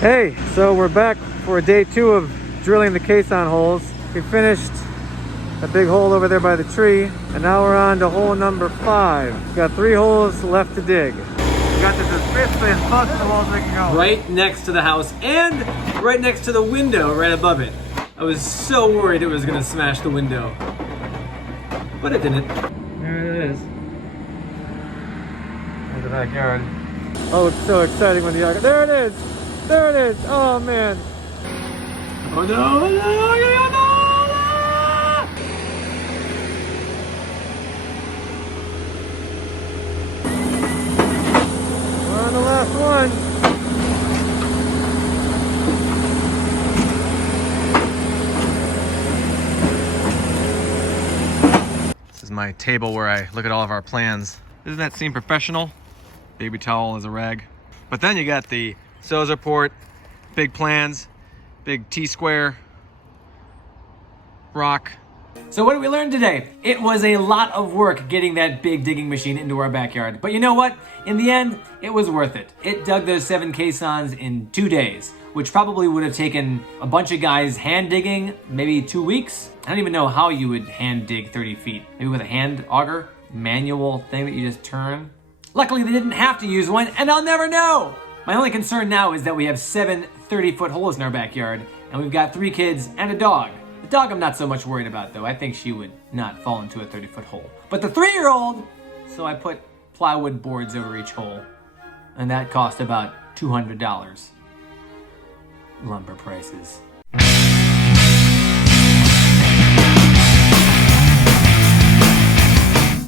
Hey, so we're back for day 2 of drilling the caisson holes. We finished a big hole over there by the tree, and now we're on to hole number 5. We've got 3 holes left to dig. We got this as basically as close to the wall as we can go. Right next to the house and right next to the window right above it. I was so worried it was gonna smash the window, but it didn't. There it is. There's the backyard. Oh, it's so exciting when the yard. There it is! There it is! Oh man! Oh no! Oh no! Oh no! We're on the last one. This is my table where I look at all of our plans. Doesn't that seem professional? Baby towel as a rag. But then you got the sales report, big plans, big T-square, rock. So what did we learn today? It was a lot of work getting that big digging machine into our backyard. But you know what? In the end, it was worth it. It dug those 7 caissons in 2 days, which probably would have taken a bunch of guys hand digging, maybe 2 weeks. I don't even know how you would hand dig 30 feet. Maybe with a hand auger, manual thing that you just turn. Luckily, they didn't have to use one, and I'll never know. My only concern now is that we have 7 30-foot holes in our backyard, and we've got 3 kids and a dog. The dog I'm not so much worried about, though. I think she would not fall into a 30-foot hole. But the 3-year-old, so I put plywood boards over each hole, and that cost about $200. Lumber prices.